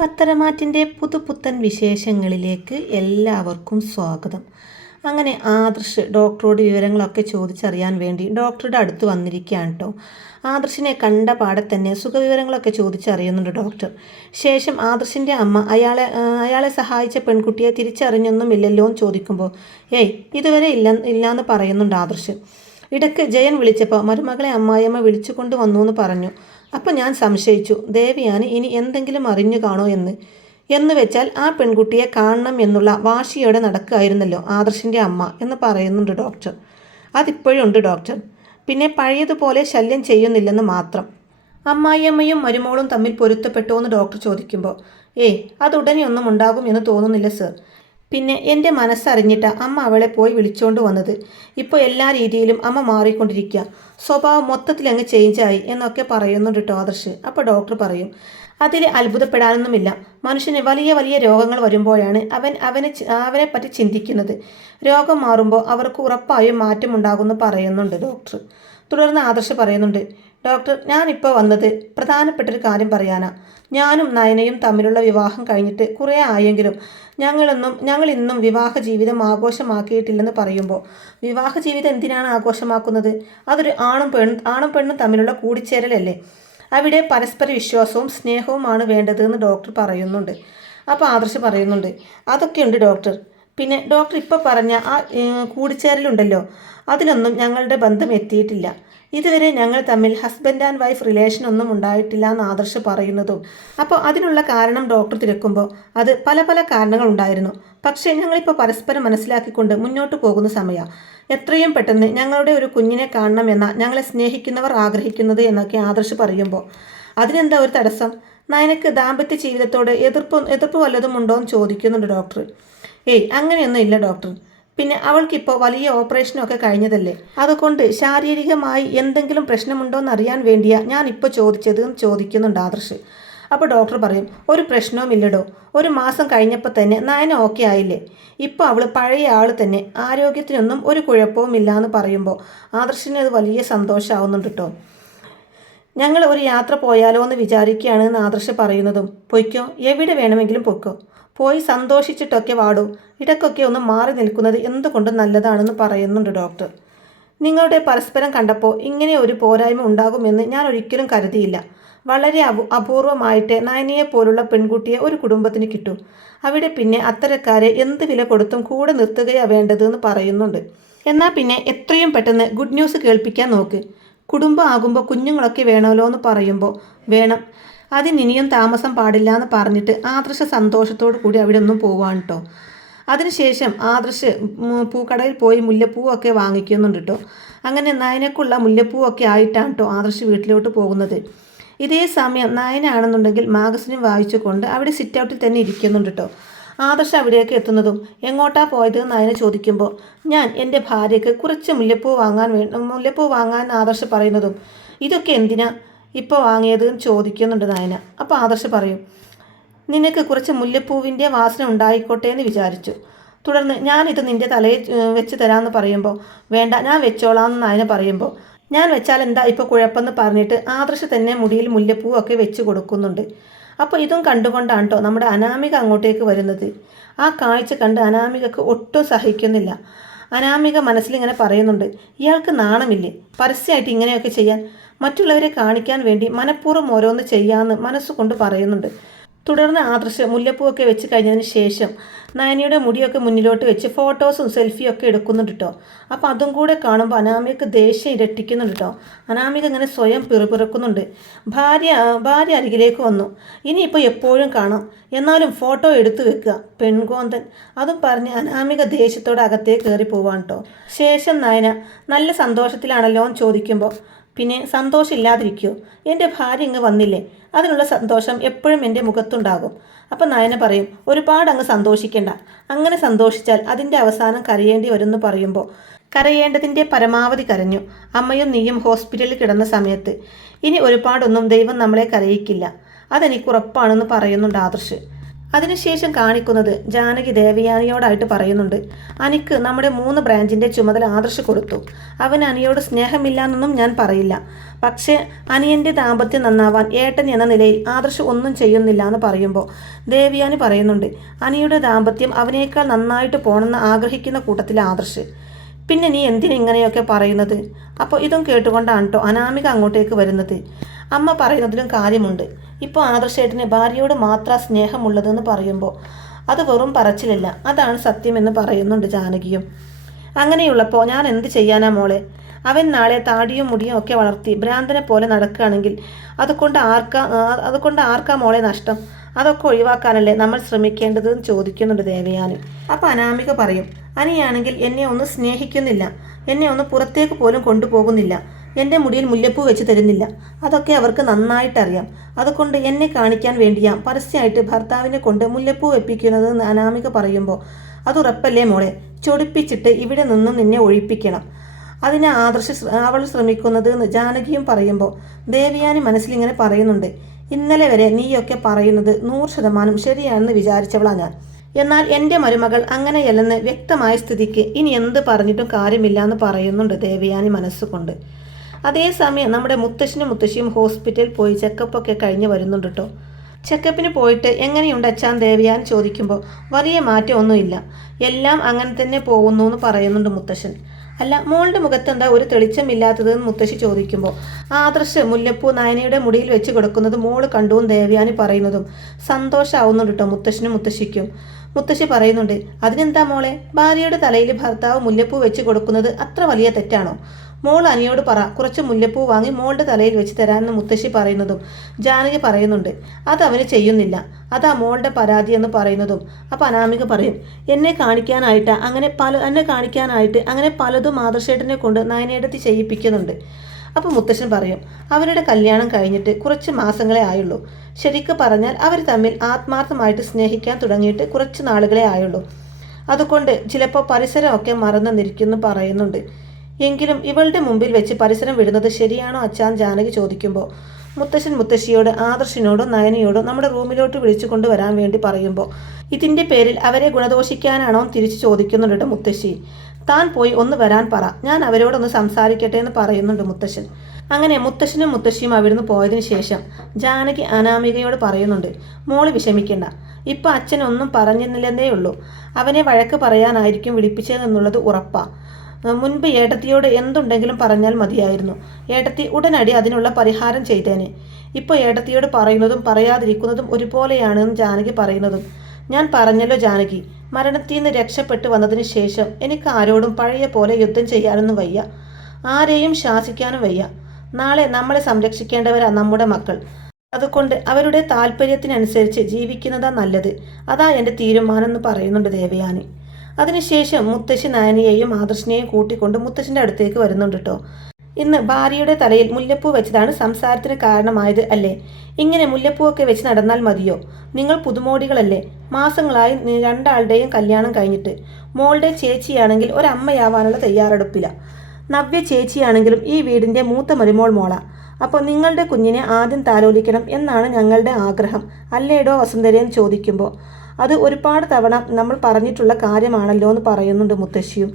പത്തരമാറ്റിന്റെ പുതുപുത്തൻ വിശേഷങ്ങളിലേക്ക് എല്ലാവർക്കും സ്വാഗതം. അങ്ങനെ ആദർശ് ഡോക്ടറോട് വിവരങ്ങളൊക്കെ ചോദിച്ചറിയാൻ വേണ്ടി ഡോക്ടറുടെ അടുത്ത് വന്നിരിക്കുകയാണ് കേട്ടോ. ആദർശിനെ കണ്ട പാടെ തന്നെ സുഖവിവരങ്ങളൊക്കെ ചോദിച്ചറിയുന്നുണ്ട് ഡോക്ടർ. ശേഷം ആദർശിന്റെ അമ്മ അയാളെ അയാളെ സഹായിച്ച പെൺകുട്ടിയെ തിരിച്ചറിഞ്ഞൊന്നുമില്ലല്ലോ എന്ന് ചോദിക്കുമ്പോൾ ഏയ് ഇതുവരെ ഇല്ല ഇല്ലാന്ന് പറയുന്നുണ്ട് ആദർശ്. ഇടയ്ക്ക് ജയൻ വിളിച്ചപ്പോൾ മരുമകളെ അമ്മായിയമ്മ വിളിച്ചു കൊണ്ട് വന്നു എന്ന് പറഞ്ഞു. അപ്പോൾ ഞാൻ സംശയിച്ചു ദേവിയാന് ഇനി എന്തെങ്കിലും അറിഞ്ഞു കാണോ എന്ന്? എന്ന് വെച്ചാൽ ആ പെൺകുട്ടിയെ കാണണം എന്നുള്ള വാശിയോടെ നടക്കുകയായിരുന്നല്ലോ ആദർശിന്റെ അമ്മ എന്ന് പറയുന്നുണ്ട് ഡോക്ടർ അതിപ്പോഴും ഉണ്ട് ഡോക്ടർ പിന്നെ പഴയതുപോലെ ശല്യം ചെയ്യുന്നില്ലെന്ന് മാത്രം. അമ്മായിയമ്മയും മരുമോളും തമ്മിൽ പൊരുത്തപ്പെട്ടോ എന്ന് ഡോക്ടർ ചോദിക്കുമ്പോൾ ഏയ് അതുടനെ ഒന്നും ഉണ്ടാകും എന്ന് തോന്നുന്നില്ല സർ പിന്നെ എന്റെ മനസ്സറിഞ്ഞിട്ട അമ്മ അവളെ പോയി വിളിച്ചോണ്ട് വന്നത്. ഇപ്പോൾ എല്ലാ രീതിയിലും അമ്മ മാറിക്കൊണ്ടിരിക്കുക സ്വഭാവം മൊത്തത്തിൽ അങ്ങ് ചേഞ്ചായി എന്നൊക്കെ പറയുന്നുണ്ട് കേട്ടോ ആദർശ്. അപ്പോൾ ഡോക്ടർ പറയും അതിൽ അത്ഭുതപ്പെടാനൊന്നുമില്ല. മനുഷ്യന് വലിയ വലിയ രോഗങ്ങൾ വരുമ്പോഴാണ് അവൻ അവനെ അവനെ പറ്റി ചിന്തിക്കുന്നത്. രോഗം മാറുമ്പോൾ അവർക്ക് ഉറപ്പായും മാറ്റമുണ്ടാകുമെന്ന് പറയുന്നുണ്ട് ഡോക്ടർ തുടർന്ന് ആദർശ് പറയുന്നുണ്ട് ഡോക്ടർ ഞാനിപ്പോൾ വന്നത് പ്രധാനപ്പെട്ടൊരു കാര്യം പറയാനാണ് ഞാനും നയനയും തമ്മിലുള്ള വിവാഹം കഴിഞ്ഞിട്ട് കുറേ ആയെങ്കിലും ഞങ്ങളൊന്നും ഞങ്ങൾ ഇന്നും വിവാഹ ജീവിതം ആഘോഷമാക്കിയിട്ടില്ലെന്ന് പറയുമ്പോൾ വിവാഹ ജീവിതം എന്തിനാണ് ആഘോഷമാക്കുന്നത്? അതൊരു ആണും പെണ്ണും ആണും പെണ്ണും തമ്മിലുള്ള കൂടിച്ചേരലല്ലേ? അവിടെ പരസ്പര വിശ്വാസവും സ്നേഹവുമാണ് വേണ്ടതെന്ന് ഡോക്ടർ പറയുന്നുണ്ട്. അപ്പോൾ ആദർശ് പറയുന്നുണ്ട് അതൊക്കെയുണ്ട് ഡോക്ടർ. പിന്നെ ഡോക്ടർ ഇപ്പോൾ പറഞ്ഞ ആ കൂടിച്ചേരലുണ്ടല്ലോ. അതിനൊന്നും ഞങ്ങളുടെ ബന്ധം എത്തിയിട്ടില്ല. ഇതുവരെ ഞങ്ങൾ തമ്മിൽ ഹസ്ബൻഡ് ആൻഡ് വൈഫ് റിലേഷൻ ഒന്നും ഉണ്ടായിട്ടില്ല എന്ന് ആദർശ് പറയുന്നതും. അപ്പോൾ അതിനുള്ള കാരണം ഡോക്ടർ തിരക്കുമ്പോൾ അത് പല പല കാരണങ്ങൾ ഉണ്ടായിരുന്നു. പക്ഷേ ഞങ്ങളിപ്പോൾ പരസ്പരം മനസ്സിലാക്കിക്കൊണ്ട് മുന്നോട്ട് പോകുന്ന സമയം. എത്രയും പെട്ടെന്ന് ഞങ്ങളുടെ ഒരു കുഞ്ഞിനെ കാണണം എന്ന ഞങ്ങളെ സ്നേഹിക്കുന്നവർ ആഗ്രഹിക്കുന്നത് എന്നൊക്കെ ആദർശ് പറയുമ്പോൾ. അതിനെന്താ ഒരു തടസ്സം? നയനക്ക് ദാമ്പത്യ ജീവിതത്തോട് എതിർപ്പ് എതിർപ്പ് വല്ലതും ഉണ്ടോ എന്ന് ചോദിക്കുന്നുണ്ട് ഡോക്ടർ ഏയ് അങ്ങനെയൊന്നും ഇല്ല ഡോക്ടർ പിന്നെ അവൾക്കിപ്പോൾ വലിയ ഓപ്പറേഷനൊക്കെ കഴിഞ്ഞതല്ലേ? അതുകൊണ്ട് ശാരീരികമായി എന്തെങ്കിലും പ്രശ്നമുണ്ടോ എന്ന് അറിയാൻ വേണ്ടിയാ ഞാൻ ഇപ്പോൾ ചോദിച്ചത് ചോദിക്കുന്നുണ്ട് ആദർശ്. അപ്പോൾ ഡോക്ടർ പറയും ഒരു പ്രശ്നവുമില്ലടോ ഒരു മാസം കഴിഞ്ഞപ്പോൾ തന്നെ നയന ഓക്കെ ആയില്ലേ? ഇപ്പോൾ അവൾ പഴയ ആൾ തന്നെ. ആരോഗ്യത്തിനൊന്നും ഒരു കുഴപ്പവും ഇല്ല എന്ന് പറയുമ്പോൾ ആദർശിന് അത് വലിയ സന്തോഷമാവുന്നുണ്ട് കേട്ടോ ഞങ്ങൾ ഒരു യാത്ര പോയാലോ എന്ന് വിചാരിക്കുകയാണ് എന്ന് ആദർശ് പറയുന്നതും. പൊയ്ക്കോ. എവിടെ വേണമെങ്കിലും പൊയ്ക്കോ. പോയി സന്തോഷിച്ചിട്ടൊക്കെ വാടൂ. ഇടയ്ക്കൊക്കെ ഒന്ന് മാറി നിൽക്കുന്നത് എന്തുകൊണ്ട് നല്ലതാണെന്ന് പറയുന്നുണ്ട് ഡോക്ടർ. നിങ്ങളുടെ പരസ്പരം കണ്ടപ്പോൾ ഇങ്ങനെ ഒരു പോരായ്മ ഉണ്ടാകുമെന്ന് ഞാൻ ഒരിക്കലും കരുതിയില്ല. വളരെ അപൂ അപൂർവമായിട്ട് നയനിയെപ്പോലുള്ള പോലുള്ള പെൺകുട്ടിയെ ഒരു കുടുംബത്തിന് കിട്ടും. അവിടെ പിന്നെ അത്തരക്കാരെ എന്ത് വില കൊടുത്തും കൂടെ നിർത്തുകയാണ് വേണ്ടതെന്ന് പറയുന്നുണ്ട്. എന്നാൽ പിന്നെ എത്രയും പെട്ടെന്ന് ഗുഡ് ന്യൂസ് കേൾപ്പിക്കാൻ നോക്ക്. കുടുംബം ആകുമ്പോൾ കുഞ്ഞുങ്ങളൊക്കെ വേണമല്ലോ എന്ന് പറയുമ്പോൾ വേണം. അതിനിനിയും താമസം പാടില്ല എന്ന് പറഞ്ഞിട്ട് ആദർശ സന്തോഷത്തോടു കൂടി അവിടെ ഒന്നും പോവാണ് കേട്ടോ അതിനുശേഷം ആദർശ് പൂക്കടയിൽ പോയി മുല്ലപ്പൂവൊക്കെ വാങ്ങിക്കുന്നുണ്ട് കേട്ടോ അങ്ങനെ നയനക്കുള്ള മുല്ലപ്പൂവൊക്കെ ആയിട്ടാണ് കേട്ടോ ആദർശ് വീട്ടിലോട്ട് പോകുന്നത്. ഇതേ സമയം നയനാണെന്നുണ്ടെങ്കിൽ മാഗസിനും വായിച്ചുകൊണ്ട് അവിടെ സിറ്റ് ഔട്ടിൽ തന്നെ ഇരിക്കുന്നുണ്ട് കേട്ടോ ആദർശ് അവിടേക്ക് എത്തുന്നതും എങ്ങോട്ടാ പോയത് നയന ചോദിക്കുമ്പോൾ ഞാൻ എന്റെ ഭാര്യയ്ക്ക് കുറച്ച് മുല്ലപ്പൂ വാങ്ങാൻ വേ മുല്ലപ്പൂ വാങ്ങാൻ ആദർശ് പറയുന്നതും ഇതൊക്കെ എന്തിനാ? ഇപ്പോൾ വാങ്ങിയത് ചോദിക്കുന്നുണ്ട് നായന. അപ്പോൾ ആദർശ് പറയും നിനക്ക് കുറച്ച് മുല്ലപ്പൂവിന്റെ വാസന ഉണ്ടായിക്കോട്ടെ എന്ന് വിചാരിച്ചു. തുടർന്ന് ഞാനിത് നിന്റെ തലയിൽ വെച്ച് തരാമെന്ന് പറയുമ്പോൾ വേണ്ട ഞാൻ വെച്ചോളാം എന്ന് നയന പറയുമ്പോൾ ഞാൻ വെച്ചാൽ എന്താ ഇപ്പോൾ കുഴപ്പമെന്ന് പറഞ്ഞിട്ട് ആദർശ് തന്നെ മുടിയിൽ മുല്ലപ്പൂവൊക്കെ വെച്ച് കൊടുക്കുന്നുണ്ട്. അപ്പോൾ ഇതും കണ്ടുകൊണ്ടാണ് കേട്ടോ നമ്മുടെ അനാമിക അങ്ങോട്ടേക്ക് വരുന്നത്. ആ കാഴ്ച കണ്ട് അനാമികക്ക് ഒട്ടും സഹിക്കുന്നില്ല. അനാമിക മനസ്സിലിങ്ങനെ പറയുന്നുണ്ട് ഇയാൾക്ക് നാണമില്ലേ? പരസ്യമായിട്ട് ഇങ്ങനെയൊക്കെ ചെയ്യാൻ മറ്റുള്ളവരെ കാണിക്കാൻ വേണ്ടി മനഃപൂർവം ഓരോന്ന് ചെയ്യാമെന്ന് മനസ്സുകൊണ്ട് പറയുന്നുണ്ട്. തുടർന്ന് ആദർശ് മുല്ലപ്പൂവൊക്കെ വെച്ച് കഴിഞ്ഞതിന് ശേഷം നയനിയുടെ മുടിയൊക്കെ മുന്നിലോട്ട് വെച്ച് ഫോട്ടോസും സെൽഫിയും ഒക്കെ എടുക്കുന്നുണ്ട് കേട്ടോ അപ്പോൾ അതും കൂടെ കാണുമ്പോൾ അനാമികക്ക് ദേഷ്യം ഇരട്ടിക്കുന്നുണ്ട് കേട്ടോ അനാമിക ഇങ്ങനെ സ്വയം പിറുപിറുക്കുന്നുണ്ട്. ഭാര്യ ഭാര്യ അരികിലേക്ക് വന്നു. ഇനിയിപ്പോൾ എപ്പോഴും കാണാം. എന്നാലും ഫോട്ടോ എടുത്തു വെക്കുക പെൺകോന്തൻ. അതും പറഞ്ഞ് അനാമിക ദേഷ്യത്തോടെ അകത്തേക്ക് കയറി പോവാണ് കേട്ടോ ശേഷം നയന നല്ല സന്തോഷത്തിലാണല്ലോ എന്ന് ചോദിക്കുമ്പോൾ പിന്നെ സന്തോഷമില്ലാതിരിക്കോ. എന്റെ ഭാര്യ ഇങ്ങ് വന്നില്ലേ? അതിനുള്ള സന്തോഷം എപ്പോഴും എന്റെ മുഖത്തുണ്ടാകും. അപ്പം നയന പറയും ഒരുപാട് അങ്ങ് സന്തോഷിക്കേണ്ട. അങ്ങനെ സന്തോഷിച്ചാൽ അതിന്റെ അവസാനം കരയേണ്ടി വരുമെന്ന് പറയുമ്പോൾ കരയേണ്ടതിന്റെ പരമാവധി കരഞ്ഞു. അമ്മയും നീയും ഹോസ്പിറ്റലിൽ കിടന്ന സമയത്ത് ഇനി ഒരുപാടൊന്നും ദൈവം നമ്മളെ കരയിക്കില്ല. അതെനിക്ക് ഉറപ്പാണെന്ന് പറയുന്നുണ്ട് ആദർശ്. അതിനുശേഷം കാണിക്കുന്നത് ജാനകി ദേവയാനിയോടായിട്ട് പറയുന്നുണ്ട്. അനിക്ക് നമ്മുടെ മൂന്ന് ബ്രാഞ്ചിന്റെ ചുമതല ആദർശ് കൊടുത്തു. അവൻ അനിയോട് സ്നേഹമില്ല ഞാൻ പറയില്ല. പക്ഷേ അനിയന്റെ ദാമ്പത്യം നന്നാവാൻ ഏട്ടൻ എന്ന നിലയിൽ ആദർശ് ഒന്നും ചെയ്യുന്നില്ല എന്ന് പറയുമ്പോൾ ദേവിയാനി പറയുന്നുണ്ട് അനിയുടെ ദാമ്പത്യം അവനേക്കാൾ നന്നായിട്ട് പോകണമെന്ന് ആഗ്രഹിക്കുന്ന കൂട്ടത്തിലെ ആദർശ്. പിന്നെ നീ എന്തിനിങ്ങനെയൊക്കെ പറയുന്നത്? അപ്പോൾ ഇതും കേട്ടുകൊണ്ടാണ് കേട്ടോ അനാമിക അങ്ങോട്ടേക്ക് വരുന്നത്. അമ്മ പറയുന്നതിലും കാര്യമുണ്ട്. ഇപ്പോൾ ആദർശേട്ടന് ഭാര്യയോട് മാത്രം സ്നേഹമുള്ളതെന്ന് പറയുമ്പോൾ അത് വെറും പറച്ചിലില്ല. അതാണ് സത്യമെന്ന് പറയുന്നുണ്ട് ജാനകിയും. അങ്ങനെയുള്ളപ്പോൾ ഞാൻ എന്ത് ചെയ്യാനാ മോളെ? അവൻ നാളെ താടിയും മുടിയും ഒക്കെ വളർത്തി ഭ്രാന്തനെ പോലെ നടക്കുകയാണെങ്കിൽ അതുകൊണ്ട് ആർക്കാ അതുകൊണ്ട് ആർക്കാ മോളെ നഷ്ടം? അതൊക്കെ ഒഴിവാക്കാനല്ലേ നമ്മൾ ശ്രമിക്കേണ്ടത് എന്ന് ചോദിക്കുന്നുണ്ട് ദേവയാനി. അപ്പോൾ അനാമിക പറയും അനിയാണെങ്കിൽ എന്നെ ഒന്ന് സ്നേഹിക്കുന്നില്ല. എന്നെ ഒന്ന് പുറത്തേക്ക് പോലും കൊണ്ടുപോകുന്നില്ല. എന്റെ മുടിയിൽ മുല്ലപ്പൂ വെച്ച് തരുന്നില്ല. അതൊക്കെ അവർക്ക് നന്നായിട്ടറിയാം. അതുകൊണ്ട് എന്നെ കാണിക്കാൻ വേണ്ടിയാ പരസ്യമായിട്ട് ഭർത്താവിനെ കൊണ്ട് മുല്ലപ്പൂ വെപ്പിക്കുന്നത് അനാമിക പറയുമ്പോൾ. അത് ഉറപ്പല്ലേ മോളെ? ചൊടിപ്പിച്ചിട്ട് ഇവിടെ നിന്നും നിന്നെ ഒഴിപ്പിക്കണം. അതിനെ ആദർശ അവൾ ശ്രമിക്കുന്നത് ജാനകിയും പറയുമ്പോൾ. ദേവിയാനി മനസ്സിലിങ്ങനെ പറയുന്നുണ്ട്. ഇന്നലെ വരെ നീയൊക്കെ പറയുന്നത് നൂറ് ശതമാനം ശരിയാണെന്ന് വിചാരിച്ചവളാണ് ഞാൻ. എന്നാൽ എന്റെ മരുമകൾ അങ്ങനെയല്ലെന്ന് വ്യക്തമായ സ്ഥിതിക്ക് ഇനി എന്ത് പറഞ്ഞിട്ടും കാര്യമില്ല എന്ന് പറയുന്നുണ്ട് ദേവയാനി മനസ്സുകൊണ്ട്. അതേസമയം നമ്മുടെ മുത്തശ്ശനും മുത്തശ്ശിയും ഹോസ്പിറ്റലിൽ പോയി ചെക്കപ്പൊക്കെ കഴിഞ്ഞ് വരുന്നുണ്ട് കേട്ടോ ചെക്കപ്പിന് പോയിട്ട് എങ്ങനെയുണ്ട് അച്ഛാൻ ദേവിയാൻ ചോദിക്കുമ്പോൾ വലിയ മാറ്റമൊന്നുമില്ല. എല്ലാം അങ്ങനെ തന്നെ പോകുന്നു എന്ന് പറയുന്നുണ്ട് മുത്തശ്ശൻ. അല്ല മോളുടെ മുഖത്തെന്താ ഒരു തെളിച്ചമില്ലാത്തതെന്ന് മുത്തശ്ശി ചോദിക്കുമ്പോൾ ആദർശ് മുല്ലപ്പൂ നയനയുടെ മുടിയിൽ വെച്ച് കൊടുക്കുന്നത് മോൾ കണ്ടുവും ദേവിയാനി പറയുന്നതും സന്തോഷമാവുന്നുണ്ട് കേട്ടോ മുത്തശ്ശനും മുത്തശ്ശിക്കും. മുത്തശ്ശി പറയുന്നുണ്ട് അതിനെന്താ മോളെ? ഭാര്യയുടെ തലയിൽ ഭർത്താവ് മുല്ലപ്പൂ വെച്ച് കൊടുക്കുന്നത് അത്ര വലിയ തെറ്റാണോ? മോൾ അനിയോട് പറ കുറച്ച് മുല്ലപ്പൂ വാങ്ങി മോളുടെ തലയിൽ വെച്ച് തരാമെന്ന് മുത്തശ്ശി പറയുന്നതും ജാനകി പറയുന്നുണ്ട്. അത് അവന് ചെയ്യുന്നില്ല. അതാ മോളുടെ പരാതി എന്ന് പറയുന്നതും. അപ്പം അനാമിക പറയും എന്നെ കാണിക്കാനായിട്ട് അങ്ങനെ പല എന്നെ കാണിക്കാനായിട്ട് അങ്ങനെ പലതും മാതൃശേട്ടനെ കൊണ്ട് നയനേടത്തി ചെയ്യിപ്പിക്കുന്നുണ്ട്. അപ്പോൾ മുത്തശ്ശൻ പറയും അവരുടെ കല്യാണം കഴിഞ്ഞിട്ട് കുറച്ച് മാസങ്ങളെ ആയുള്ളൂ. ശരിക്ക് പറഞ്ഞാൽ അവർ തമ്മിൽ ആത്മാർത്ഥമായിട്ട് സ്നേഹിക്കാൻ തുടങ്ങിയിട്ട് കുറച്ച് നാളുകളെ ആയുള്ളൂ. അതുകൊണ്ട് ചിലപ്പോൾ പരിസരമൊക്കെ മറന്നു നിൽക്കുന്നു പറയുന്നുണ്ട്. എങ്കിലും ഇവളുടെ മുമ്പിൽ വെച്ച് പരിസരം വിടുന്നത് ശരിയാണോ അച്ഛാൻ ജാനകി ചോദിക്കുമ്പോൾ. മുത്തശ്ശൻ മുത്തശ്ശിയോട് ആദർശിനോടോ നയനയോടോ നമ്മുടെ റൂമിലോട്ട് വിളിച്ചു കൊണ്ടുവരാൻ വേണ്ടി പറയുമ്പോൾ ഇതിന്റെ പേരിൽ അവരെ ഗുണദോഷിക്കാനാണോ തിരിച്ചു ചോദിക്കുന്നുണ്ട് മുത്തശ്ശി. താൻ പോയി ഒന്ന് വരാൻ പറ. ഞാൻ അവരോടൊന്ന് സംസാരിക്കട്ടെ എന്ന് പറയുന്നുണ്ട് മുത്തശ്ശൻ. അങ്ങനെ മുത്തശ്ശനും മുത്തശ്ശിയും അവിടുന്ന് പോയതിനു ശേഷം ജാനകി അനാമികയോട് പറയുന്നുണ്ട് മോൾ വിഷമിക്കണ്ട. ഇപ്പം അച്ഛനൊന്നും പറഞ്ഞിരുന്നില്ലെന്നേ ഉള്ളൂ അവനെ വഴക്ക് പറയാനായിരിക്കും വിളിപ്പിച്ചതെന്നുള്ളത് ഉറപ്പാ. മുൻപ് ഏട്ടത്തിയോട് എന്തുണ്ടെങ്കിലും പറഞ്ഞാൽ മതിയായിരുന്നു. ഏട്ടത്തി ഉടനടി അതിനുള്ള പരിഹാരം ചെയ്തേനെ. ഇപ്പോൾ ഏട്ടത്തിയോട് പറയുന്നതും പറയാതിരിക്കുന്നതും ഒരുപോലെയാണെന്ന് ജാനകി പറയുന്നതും. ഞാൻ പറഞ്ഞല്ലോ ജാനകി മരണത്തിൽ നിന്ന് രക്ഷപ്പെട്ടു വന്നതിന് ശേഷം എനിക്ക് ആരോടും പഴയ പോലെ യുദ്ധം ചെയ്യാനൊന്നും വയ്യ. ആരെയും ശാസിക്കാനും വയ്യ. നാളെ നമ്മളെ സംരക്ഷിക്കേണ്ടവരാ നമ്മുടെ മക്കൾ. അതുകൊണ്ട് അവരുടെ താല്പര്യത്തിനനുസരിച്ച് ജീവിക്കുന്നതാ നല്ലത്. അതാ എന്റെ തീരുമാനം എന്ന് പറയുന്നുണ്ട് ദേവയാനി. അതിനുശേഷം മുത്തശ്ശി നയനിയെയും ആദർശിനെയും കൂട്ടിക്കൊണ്ട് മുത്തശ്ശിന്റെ അടുത്തേക്ക് വരുന്നുണ്ട് കേട്ടോ ഇന്ന് ഭാര്യയുടെ തലയിൽ മുല്ലപ്പൂ വെച്ചതാണ് സംസാരത്തിന് കാരണമായത് അല്ലേ? ഇങ്ങനെ മുല്ലപ്പൂവൊക്കെ വെച്ച് നടന്നാൽ മതിയോ? നിങ്ങൾ പുതുമോടികളല്ലേ? മാസങ്ങളായി രണ്ടാളുടെയും കല്യാണം കഴിഞ്ഞിട്ട്. മോളുടെ ചേച്ചിയാണെങ്കിൽ ഒരമ്മയാവാനുള്ള തയ്യാറെടുപ്പില്ല നവ്യ ചേച്ചിയാണെങ്കിലും ഈ വീടിന്റെ മൂത്ത മരുമോൾ മോള. അപ്പോൾ നിങ്ങളുടെ കുഞ്ഞിനെ ആദ്യം താലോലിക്കണം എന്നാണ് ഞങ്ങളുടെ ആഗ്രഹം. അല്ലേടോ വസുന്ധരയെന്ന് ചോദിക്കുമ്പോൾ അത് ഒരുപാട് തവണ നമ്മൾ പറഞ്ഞിട്ടുള്ള കാര്യമാണല്ലോ എന്ന് പറയുന്നുണ്ട് മുത്തശ്ശിയും.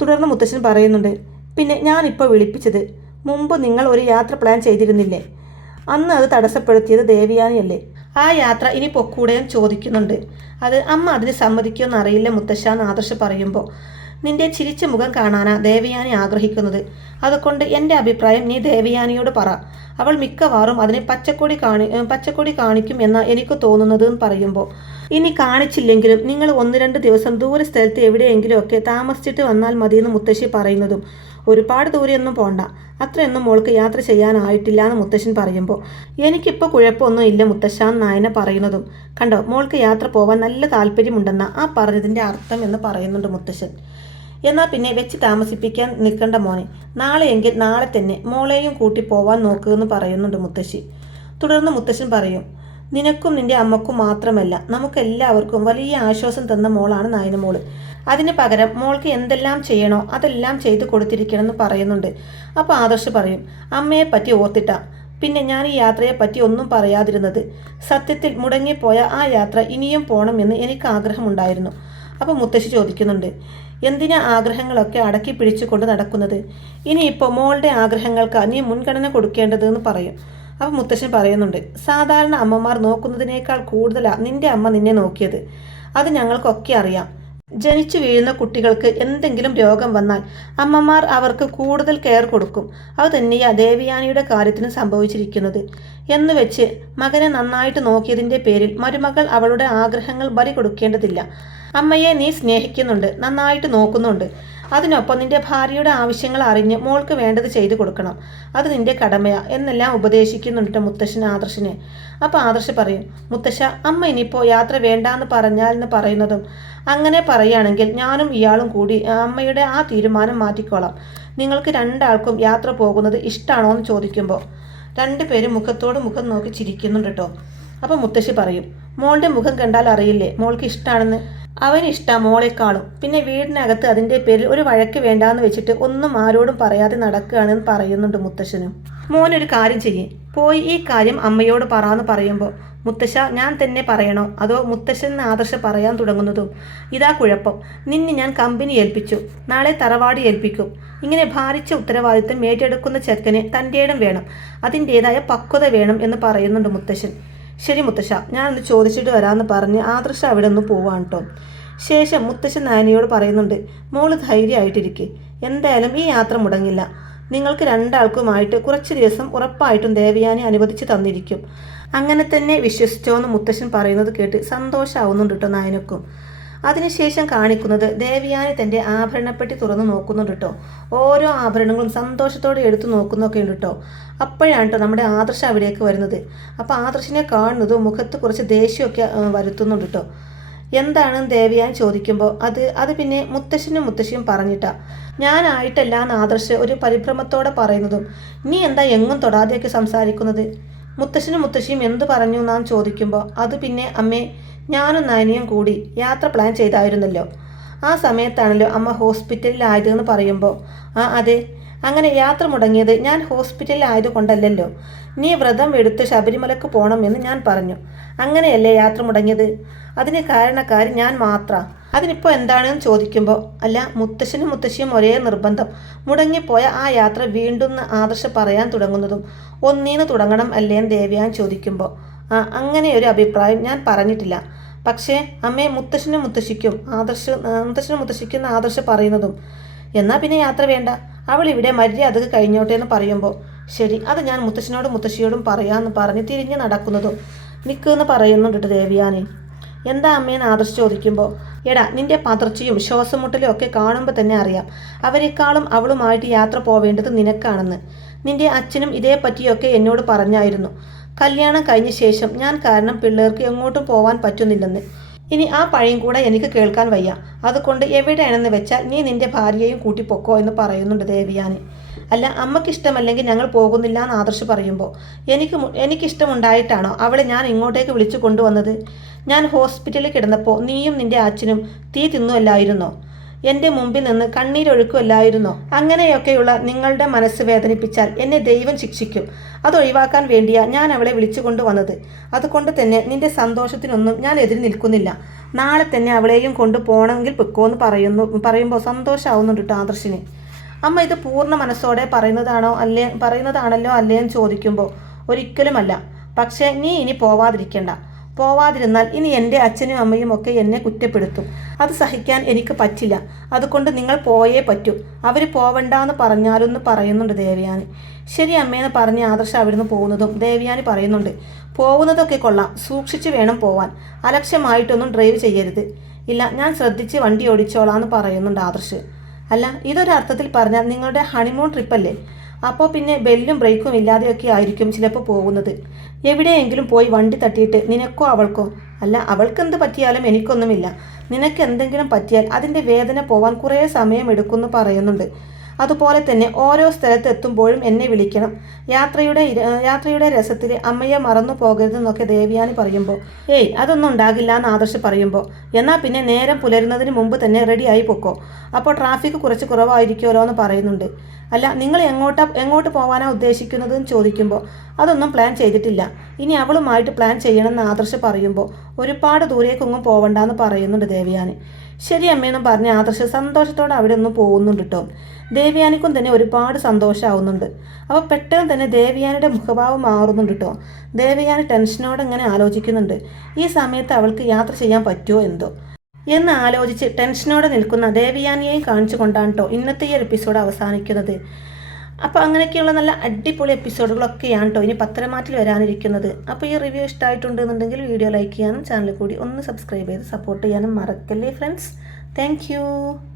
തുടർന്ന് മുത്തശ്ശൻ പറയുന്നുണ്ട് പിന്നെ ഞാനിപ്പോൾ വിളിപ്പിച്ചത് മുമ്പ് നിങ്ങൾ ഒരു യാത്ര പ്ലാൻ ചെയ്തിരുന്നില്ലേ? അന്ന് അത് തടസ്സപ്പെടുത്തിയത് ദേവിയാനിയല്ലേ? ആ യാത്ര ഇനി പൊക്കൂടെയും ചോദിക്കുന്നുണ്ട്. അത് അമ്മ അതിന് സമ്മതിക്കുമെന്ന് അറിയില്ല മുത്തശ്ശ എന്ന് ആദർശ പറയുമ്പോൾ നിന്റെ ചിരിച്ച മുഖം കാണാനാ ദേവയാനി ആഗ്രഹിക്കുന്നത്. അതുകൊണ്ട് എന്റെ അഭിപ്രായം നീ ദേവയാനിയോട് പറ. അവൾ മിക്കവാറും അതിനെ പച്ചക്കൊടി കാണി പച്ചക്കൊടി കാണിക്കും എന്ന എനിക്ക് തോന്നുന്നത് പറയുമ്പോൾ ഇനി കാണിച്ചില്ലെങ്കിലും നിങ്ങൾ ഒന്ന് രണ്ട് ദിവസം ദൂര സ്ഥലത്ത് എവിടെയെങ്കിലും ഒക്കെ താമസിച്ചിട്ട് വന്നാൽ മതിയെന്ന് മുത്തശ്ശി പറയുന്നതും ഒരുപാട് ദൂരെയൊന്നും പോണ്ട. അത്രയൊന്നും മോൾക്ക് യാത്ര ചെയ്യാനായിട്ടില്ല എന്ന് മുത്തശ്ശൻ പറയുമ്പോൾ എനിക്കിപ്പോൾ കുഴപ്പമൊന്നും ഇല്ല മുത്തശ്ശാൻ നായന പറയുന്നതും കണ്ടോ മോൾക്ക് യാത്ര പോവാൻ നല്ല താല്പര്യമുണ്ടെന്ന ആ പറഞ്ഞതിന്റെ അർത്ഥം എന്ന് പറയുന്നുണ്ട് മുത്തശ്ശൻ. എന്നാൽ പിന്നെ വെച്ച് താമസിപ്പിക്കാൻ നിൽക്കേണ്ട മോനെ. നാളെയെങ്കിൽ നാളെ തന്നെ മോളെയും കൂട്ടി പോവാൻ നോക്കുമെന്ന് പറയുന്നുണ്ട് മുത്തശ്ശി. തുടർന്ന് മുത്തശ്ശൻ പറയും നിനക്കും നിന്റെ അമ്മക്കും മാത്രമല്ല നമുക്കെല്ലാവർക്കും വലിയ ആശ്വാസം തന്ന മോളാണ് നായനമോൾ. അതിന് പകരം മോൾക്ക് എന്തെല്ലാം ചെയ്യണോ അതെല്ലാം ചെയ്തു കൊടുത്തിരിക്കണമെന്ന് പറയുന്നുണ്ട്. അപ്പോൾ ആദർശ് പറയും അമ്മയെ പറ്റി ഓർത്തിട്ട. പിന്നെ ഞാൻ ഈ യാത്രയെ പറ്റി ഒന്നും പറയാതിരുന്നത്. സത്യത്തിൽ മുടങ്ങിപ്പോയ ആ യാത്ര ഇനിയും പോകണമെന്ന് എനിക്ക് ആഗ്രഹമുണ്ടായിരുന്നു. അപ്പോൾ മുത്തശ്ശി ചോദിക്കുന്നുണ്ട് എന്തിനാ ആഗ്രഹങ്ങളൊക്കെ അടക്കി പിടിച്ചുകൊണ്ട് നടക്കുന്നത്? ഇനിയിപ്പോൾ മോളുടെ ആഗ്രഹങ്ങൾക്ക് നീ മുൻഗണന കൊടുക്കേണ്ടതെന്ന് പറയും. അപ്പോൾ മുത്തശ്ശൻ പറയുന്നുണ്ട് സാധാരണ അമ്മമാർ നോക്കുന്നതിനേക്കാൾ കൂടുതലാണ് നിന്റെ അമ്മ നിന്നെ നോക്കിയത്. അത് ഞങ്ങൾക്കൊക്കെ അറിയാം. ജനിച്ചു വീഴുന്ന കുട്ടികൾക്ക് എന്തെങ്കിലും രോഗം വന്നാൽ അമ്മമാർ അവർക്ക് കൂടുതൽ കെയർ കൊടുക്കും. അത് തന്നെയാ ദേവിയാനിയുടെ കാര്യത്തിന് സംഭവിച്ചിരിക്കുന്നത്. എന്ന് വെച്ച് മകനെ നന്നായിട്ട് നോക്കിയതിന്റെ പേരിൽ മരുമകൾ അവളുടെ ആഗ്രഹങ്ങൾ ബലി കൊടുക്കേണ്ടതില്ല. അമ്മയെ നീ സ്നേഹിക്കുന്നുണ്ട് നന്നായിട്ട് നോക്കുന്നുണ്ട്. അതിനൊപ്പം നിന്റെ ഭാര്യയുടെ ആവശ്യങ്ങൾ അറിഞ്ഞ് മോൾക്ക് വേണ്ടത് ചെയ്തു കൊടുക്കണം. അത് നിന്റെ കടമയാ എന്നെല്ലാം ഉപദേശിക്കുന്നുണ്ട് മുത്തശ്ശൻ ആദർശിനെ. അപ്പോൾ ആദർശ് പറയും മുത്തശ്ശ അമ്മ ഇനിയിപ്പോൾ യാത്ര വേണ്ടാന്ന് പറഞ്ഞാൽ എന്ന് പറയുന്നതും അങ്ങനെ പറയുകയാണെങ്കിൽ ഞാനും ഇയാളും കൂടി അമ്മയുടെ ആ തീരുമാനം മാറ്റിക്കോളാം. നിങ്ങൾക്ക് രണ്ടാൾക്കും യാത്ര പോകുന്നത് ഇഷ്ടമാണോ എന്ന് ചോദിക്കുമ്പോൾ രണ്ടുപേരും മുഖത്തോട് മുഖം നോക്കി ചിരിക്കുന്നുണ്ട് കേട്ടോ അപ്പോൾ മുത്തശ്ശി പറയും മോളുടെ മുഖം കണ്ടാൽ അറിയില്ലേ? മോൾക്ക് ഇഷ്ടമാണെന്ന് അവന് ഇഷ്ടം മോളെക്കാളും പിന്നെ വീടിനകത്ത് അതിന്റെ പേരിൽ ഒരു വഴക്ക് വേണ്ടാന്ന് വെച്ചിട്ട് ഒന്നും ആരോടും പറയാതെ നടക്കുകയാണെന്ന് പറയുന്നുണ്ട് മുത്തശ്ശനും. മോനൊരു കാര്യം ചെയ്യേ. പോയി ഈ കാര്യം അമ്മയോട് പറയാന്ന് പറയുമ്പോൾ മുത്തശ്ശ ഞാൻ തന്നെ പറയണോ? അതോ മുത്തശ്ശൻ ആദർശ പറയാൻ തുടങ്ങുന്നതും? ഇതാ കുഴപ്പം. നിന്നെ ഞാൻ കമ്പനി ഏൽപ്പിച്ചു. നാളെ തറവാടി ഏൽപ്പിക്കും. ഇങ്ങനെ ഭാരിച്ച ഉത്തരവാദിത്തം ഏറ്റെടുക്കുന്ന ചെക്കന് തന്റെ ഇടം വേണം. അതിന്റേതായ പക്വത വേണം എന്ന് പറയുന്നുണ്ട് മുത്തശ്ശൻ. ശരി മുത്തശ്ശ ഞാനൊന്ന് ചോദിച്ചിട്ട് വരാമെന്ന് പറഞ്ഞ് ആദർശ അവിടെ ഒന്ന് പോവാണ് കേട്ടോ ശേഷം മുത്തശ്ശൻ നാനിയോട് പറയുന്നുണ്ട് മോൾ ധൈര്യമായിട്ടിരിക്കെ. എന്തായാലും ഈ യാത്ര മുടങ്ങില്ല. നിങ്ങൾക്ക് രണ്ടാൾക്കുമായിട്ട് കുറച്ച് ദിവസം ഉറപ്പായിട്ടും ദേവയാനി അനുവദിച്ച് തന്നിരിക്കും. അങ്ങനെ തന്നെ വിശ്വസിച്ചോന്ന് മുത്തശ്ശൻ പറയുന്നത് കേട്ട് സന്തോഷമാവുന്നുണ്ട് കേട്ടോ നായനക്കും. അതിനുശേഷം കാണിക്കുന്നത് ദേവിയാനി തന്റെ ആഭരണപ്പെട്ടി തുറന്നു നോക്കുന്നുണ്ട് കേട്ടോ ഓരോ ആഭരണങ്ങളും സന്തോഷത്തോടെ എടുത്തു നോക്കുന്നൊക്കെ ഉണ്ട് കേട്ടോ അപ്പോഴാണ് കേട്ടോ നമ്മുടെ ആദർശ അവിടേക്ക് വരുന്നത്. അപ്പോൾ ആദർശിനെ കാണുന്നതും മുഖത്ത് കുറച്ച് ദേഷ്യമൊക്കെ വരുത്തുന്നുണ്ട് കേട്ടോ എന്താണ് ദേവിയാൻ ചോദിക്കുമ്പോൾ അത് അത് പിന്നെ മുത്തശ്ശനും മുത്തശ്ശിയും പറഞ്ഞിട്ടാ. ഞാനായിട്ടല്ല എന്ന് ആദർശ് ഒരു പരിഭ്രമത്തോടെ പറയുന്നതും. നീ എന്താ എങ്ങും തൊടാതെയൊക്കെ സംസാരിക്കുന്നത്? മുത്തശ്ശനും മുത്തശ്ശിയും എന്ത് പറഞ്ഞു എന്നാന്ന് ചോദിക്കുമ്പോൾ അത് പിന്നെ അമ്മേ ഞാനും നയനിയും കൂടി യാത്ര പ്ലാൻ ചെയ്തായിരുന്നല്ലോ. ആ സമയത്താണല്ലോ അമ്മ ഹോസ്പിറ്റലിലായതെന്ന് പറയുമ്പോൾ ആ അതെ. അങ്ങനെ യാത്ര മുടങ്ങിയത് ഞാൻ ഹോസ്പിറ്റലിലായതുകൊണ്ടല്ലല്ലോ. നീ വ്രതം എടുത്ത് ശബരിമലക്ക് പോകണമെന്ന് ഞാൻ പറഞ്ഞു. അങ്ങനെയല്ലേ യാത്ര മുടങ്ങിയത്? അതിന് കാരണക്കാരി ഞാൻ മാത്രം. അതിനിപ്പോൾ എന്താണെന്ന് ചോദിക്കുമ്പോൾ അല്ല മുത്തശ്ശനും മുത്തശ്ശിയും ഒരേ നിർബന്ധം. മുടങ്ങിപ്പോയ ആ യാത്ര വീണ്ടും ആദർശ പറയാൻ തുടങ്ങുന്നതും ഒന്നീന്ന് തുടങ്ങണം അല്ലേന്ന് ദേവിയാൻ ചോദിക്കുമ്പോൾ അങ്ങനെ ഒരു അഭിപ്രായം ഞാൻ പറഞ്ഞിട്ടില്ല. പക്ഷേ അമ്മയെ മുത്തശ്ശനും മുത്തശ്ശിക്കും ആദർശ മുത്തശ്ശനും മുത്തശ്ശിക്കുന്ന ആദർശ പറയുന്നതും. എന്നാൽ പിന്നെ യാത്ര വേണ്ട. അവൾ ഇവിടെ മര്യാദയ്ക്ക് കഴിഞ്ഞോട്ടെ എന്ന് പറയുമ്പോൾ ശരി അത് ഞാൻ മുത്തശ്ശനോടും മുത്തശ്ശിയോടും പറയാമെന്ന് പറഞ്ഞ് തിരിഞ്ഞ് നടക്കുന്നതും നിൽക്കുമെന്ന് പറയുന്നുണ്ട് ദേവിയാനി. എന്താ അമ്മയെന്ന് ആദർശ് ചോദിക്കുമ്പോൾ എടാ നിന്റെ പതർച്ചയും ശ്വാസമുട്ടലും ഒക്കെ കാണുമ്പോൾ തന്നെ അറിയാം. അവരെക്കാളും അവളുമായിട്ട് യാത്ര പോവേണ്ടത് നിനക്കാണെന്ന്. നിന്റെ അച്ഛനും ഇതേപ്പറ്റിയൊക്കെ എന്നോട് പറഞ്ഞായിരുന്നു. കല്യാണം കഴിഞ്ഞ ശേഷം ഞാൻ കാരണം പിള്ളേർക്ക് എങ്ങോട്ടും പോവാൻ പറ്റുന്നില്ലെന്ന്. ഇനി ആ പഴയും കൂടെ എനിക്ക് കേൾക്കാൻ വയ്യ. അതുകൊണ്ട് എവിടെയാണെന്ന് വെച്ചാൽ നീ നിന്റെ ഭാര്യയെയും കൂട്ടിപ്പൊക്കോ എന്ന് പറയുന്നുണ്ട് ദേവിയാനി. അല്ല അമ്മക്കിഷ്ടമല്ലെങ്കിൽ ഞങ്ങൾ പോകുന്നില്ല എന്ന് ആദർശ് പറയുമ്പോൾ. എനിക്ക് എനിക്കിഷ്ടമുണ്ടായിട്ടാണോ അവളെ ഞാൻ ഇങ്ങോട്ടേക്ക് വിളിച്ചു കൊണ്ടുവന്നത്? ഞാൻ ഹോസ്പിറ്റലിൽ കിടന്നപ്പോൾ നീയും നിന്റെ അച്ഛനും തീ തിന്നുമല്ലായിരുന്നോ എന്റെ മുമ്പിൽ നിന്ന് കണ്ണീരൊഴുക്കുമല്ലായിരുന്നോ അങ്ങനെയൊക്കെയുള്ള നിങ്ങളുടെ മനസ്സ് വേദനിപ്പിച്ചാൽ എന്നെ ദൈവം ശിക്ഷിക്കും. അതൊഴിവാക്കാൻ വേണ്ടിയാ ഞാൻ അവളെ വിളിച്ചുകൊണ്ട് വന്നത് അതുകൊണ്ട് തന്നെ നിന്റെ സന്തോഷത്തിനൊന്നും ഞാൻ എതിരി നിൽക്കുന്നില്ല. നാളെ തന്നെ അവളെയും കൊണ്ട് പോകണമെങ്കിൽ പൊക്കോന്ന് പറയുന്നു പറയുമ്പോൾ സന്തോഷമാവുന്നുണ്ട് കേട്ടോ ആദർശിന്. അമ്മ ഇത് പൂർണ മനസ്സോടെ പറയുന്നതാണോ അല്ലേ പറയുന്നതാണല്ലോ അല്ലേ എന്ന് ചോദിക്കുമ്പോൾ ഒരിക്കലുമല്ല. പക്ഷേ നീ ഇനി പോവാതിരിക്കണ്ട. പോവാതിരുന്നാൽ ഇനി എന്റെ അച്ഛനും അമ്മയും ഒക്കെ എന്നെ കുറ്റപ്പെടുത്തും. അത് സഹിക്കാൻ എനിക്ക് പറ്റില്ല. അതുകൊണ്ട് നിങ്ങൾ പോയേ പറ്റൂ. അവർ പോവണ്ടെന്ന് പറഞ്ഞാലൊന്ന് പറയുന്നുണ്ട് ദേവയാനി. ശരി അമ്മയെന്ന് പറഞ്ഞ് ആദർശ അവിടുന്ന് പോകുന്നതും ദേവയാനി പറയുന്നുണ്ട്. പോകുന്നതൊക്കെ കൊള്ളാം. സൂക്ഷിച്ചു വേണം പോവാൻ. അലക്ഷ്യമായിട്ടൊന്നും ഡ്രൈവ് ചെയ്യരുത്. ഇല്ല ഞാൻ ശ്രദ്ധിച്ച് വണ്ടി ഓടിച്ചോളാം എന്ന് പറയുന്നുണ്ട് ആദർശ്. അല്ല ഇതൊരർത്ഥത്തിൽ പറഞ്ഞാൽ നിങ്ങളുടെ ഹണിമൂൺ ട്രിപ്പല്ലേ അപ്പോൾ പിന്നെ ബെല്ലും ബ്രേക്കും ഇല്ലാതെയൊക്കെ ആയിരിക്കും ചിലപ്പോൾ പോകുന്നത്. എവിടെയെങ്കിലും പോയി വണ്ടി തട്ടിയിട്ട് നിനക്കോ അവൾക്കോ? അല്ല അവൾക്ക് എന്ത് പറ്റിയാലും എനിക്കൊന്നുമില്ല. നിനക്ക് എന്തെങ്കിലും പറ്റിയാൽ അതിന്റെ വേദന പോവാൻ കുറേ സമയം എടുക്കുമെന്ന് പറയുന്നുണ്ട്. അതുപോലെ തന്നെ ഓരോ സ്ഥലത്ത് എത്തുമ്പോഴും എന്നെ വിളിക്കണം. യാത്രയുടെ യാത്രയുടെ രസത്തിൽ അമ്മയെ മറന്നു പോകരുതെന്നൊക്കെ ദേവിയാനി പറയുമ്പോൾ ഏയ് അതൊന്നും ഉണ്ടാകില്ല എന്ന് ആദർശ് പറയുമ്പോൾ എന്നാൽ പിന്നെ നേരം പുലരുന്നതിന് മുമ്പ് തന്നെ റെഡിയായി പൊക്കോ? അപ്പോൾ ട്രാഫിക് കുറച്ച് കുറവായിരിക്കുമല്ലോ എന്ന് പറയുന്നുണ്ട്. അല്ല നിങ്ങൾ എങ്ങോട്ടാ എങ്ങോട്ട് പോകാനാണ് ഉദ്ദേശിക്കുന്നത് എന്ന് ചോദിക്കുമ്പോൾ അതൊന്നും പ്ലാൻ ചെയ്തിട്ടില്ല. ഇനി അവളുമായിട്ട് പ്ലാൻ ചെയ്യണമെന്ന് ആദർശ് പറയുമ്പോൾ ഒരുപാട് ദൂരേക്കൊന്നും പോവണ്ടെന്ന് പറയുന്നുണ്ട് ദേവിയാനി. ശരി അമ്മയെന്നും പറഞ്ഞ് ആദർശ് സന്തോഷത്തോടെ അവിടെ ഒന്നും പോകുന്നുണ്ട് കേട്ടോ ദേവയാനിക്കും തന്നെ ഒരുപാട് സന്തോഷമാവുന്നുണ്ട് അപ്പോൾ പെട്ടെന്ന് തന്നെ ദേവയാനിയുടെ മുഖഭാവം മാറുന്നുണ്ട് കേട്ടോ ദേവയാനി ടെൻഷനോടെ ഇങ്ങനെ ആലോചിക്കുന്നുണ്ട്. ഈ സമയത്ത് അവൾക്ക് യാത്ര ചെയ്യാൻ പറ്റുമോ എന്തോ? എന്ന് ആലോചിച്ച് ടെൻഷനോടെ നിൽക്കുന്ന ദേവയാനിയെയും കാണിച്ചു കൊണ്ടാണ് കേട്ടോ ഇന്നത്തെ ഈ എപ്പിസോഡ് അവസാനിക്കുന്നത്. അപ്പോൾ അങ്ങനെയൊക്കെയുള്ള നല്ല അടിപൊളി എപ്പിസോഡുകളൊക്കെയാണ് കേട്ടോ ഇനി പത്രമാറ്റിൽ വരാനിരിക്കുന്നത്. അപ്പോൾ ഈ റിവ്യൂ ഇഷ്ടമായിട്ടുണ്ടെന്നുണ്ടെങ്കിൽ വീഡിയോ ലൈക്ക് ചെയ്യാനും ചാനൽ കൂടി ഒന്ന് സബ്സ്ക്രൈബ് ചെയ്ത് സപ്പോർട്ട് ചെയ്യാനും മറക്കല്ലേ ഫ്രണ്ട്സ്? താങ്ക്